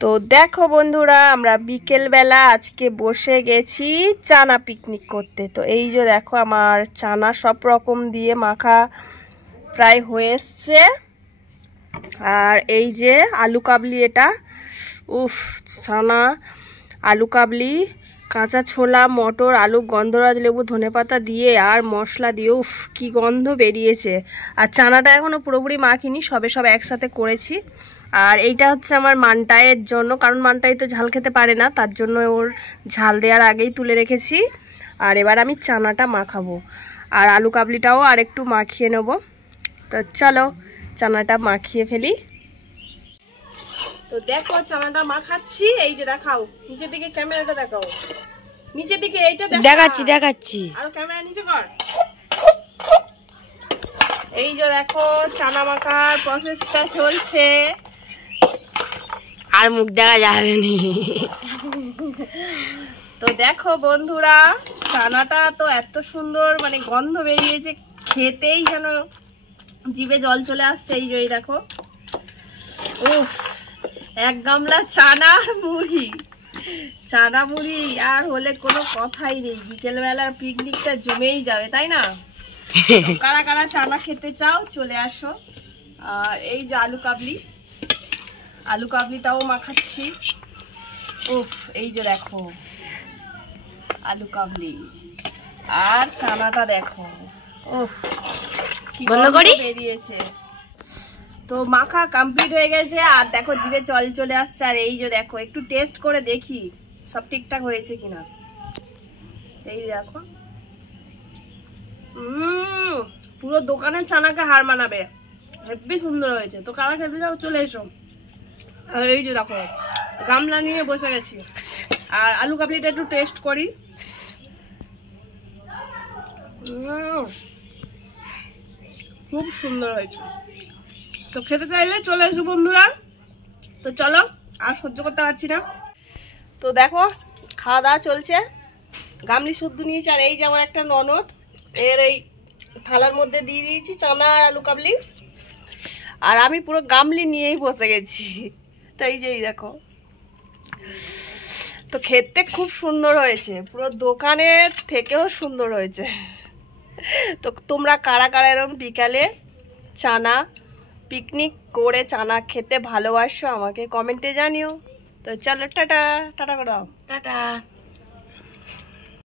তো দেখো বন্ধুরা, আমরা বিকেলবেলা আজকে বসে গেছি চানা পিকনিক করতে। তো এই যে দেখো আমার চানা সব রকম দিয়ে মাখা প্রায় হয়ে এসছে। আর এই যে আলু কাবলি, এটা উফ, চানা আলু কাবলি, কাঁচা ছোলা, মটর, আলু, গন্ধরাজ লেবু, ধনেপাতা দিয়ে আর মশলা দিয়ে উফ কি গন্ধ বেরিয়েছে। আর চানাটা এখনও পুরোপুরি মাখিনি, সবে সব একসাথে করেছি। আর এইটা হচ্ছে আমার মানটাইয়ের জন্য, কারণ মানটাই তো ঝাল খেতে পারে না, তার জন্য ওর ঝাল দেওয়ার আগেই তুলে রেখেছি। আর এবার আমি চানাটা মাখাবো, আর আলু কাবলিটাও আর একটু মাখিয়ে নেব। তো চলো চানাটা মাখিয়ে ফেলি। তো দেখো চানাটা মাখাচ্ছি, এই যে দেখাও, নিচের দিকে ক্যামেরাটা দেখাও, নিচের দিকে এইটা দেখাচ্ছি। আর ক্যামেরা নিচে কর। এই যে দেখো চানা মাখার প্রসেসটা চলছে, আর মুখ দেখা যাবে না। তো দেখো বন্ধুরা, চানাটা তো এত সুন্দর মানে গন্ধ বেরিয়েছে, খেতেই যেন জিভে জল চলে আসছে। এই যে দেখো, উফ, এক গামলা চানা আর মুড়ি, চানা মুড়ি আর হলে কোনো কথাই নেই, বিকেলবেলার পিকনিকটা জমেই যাবে, তাই না? কারা কারা চানা খেতে চাও চলে আসো। আর এই যে আলু কাবলি, আলু কাবলিটাও মাখাচ্ছি। উফ, এই যে দেখো আলু কাবলি আর চানাটা দেখো, উফ কি বেরিয়েছে। তো মাখা কমপ্লিট হয়ে গেছে, আর দেখো জিভে জল চলে আসছে। আর এই যে দেখো, একটু টেস্ট করে দেখি সব ঠিকঠাক হয়েছে কিনা। এই দেখো, পুরো দোকানের চানাকে হার মানাবে, হেব্বি সুন্দর হয়েছে। তো কারা খেতে যাও চলে এসো। আর এই যে দেখো গামলা নিয়ে বসে গেছি, আর আলু কাবলিটা একটু টেস্ট করি। খুব সুন্দর হয়েছে। তো খেতে চাইলে চলে এসো বন্ধুরা। তো চলো, আর সহ্য করতে পারছি না। তো দেখো খাওয়া দাওয়া চলছে, গামলি শুদ্ধ নিয়েছি। আর এই যে আমার একটা ননদ, এর এই থালার মধ্যে দিয়ে দিয়েছি চানা আর আলু কাবলি, আর আমি পুরো গামলি নিয়েই বসে গেছি। তো এই যে দেখো, তো খেতে খুব সুন্দর হয়েছে, পুরো দোকানের থেকেও সুন্দর হয়েছে। তো তোমরা কারা কারা এরকম বিকালে চানা পিকনিক করে চানা খেতে ভালোবাসো আমাকে কমেন্টে জানিও। তো চলো টাটা, টাটা করে দাও, টাটা।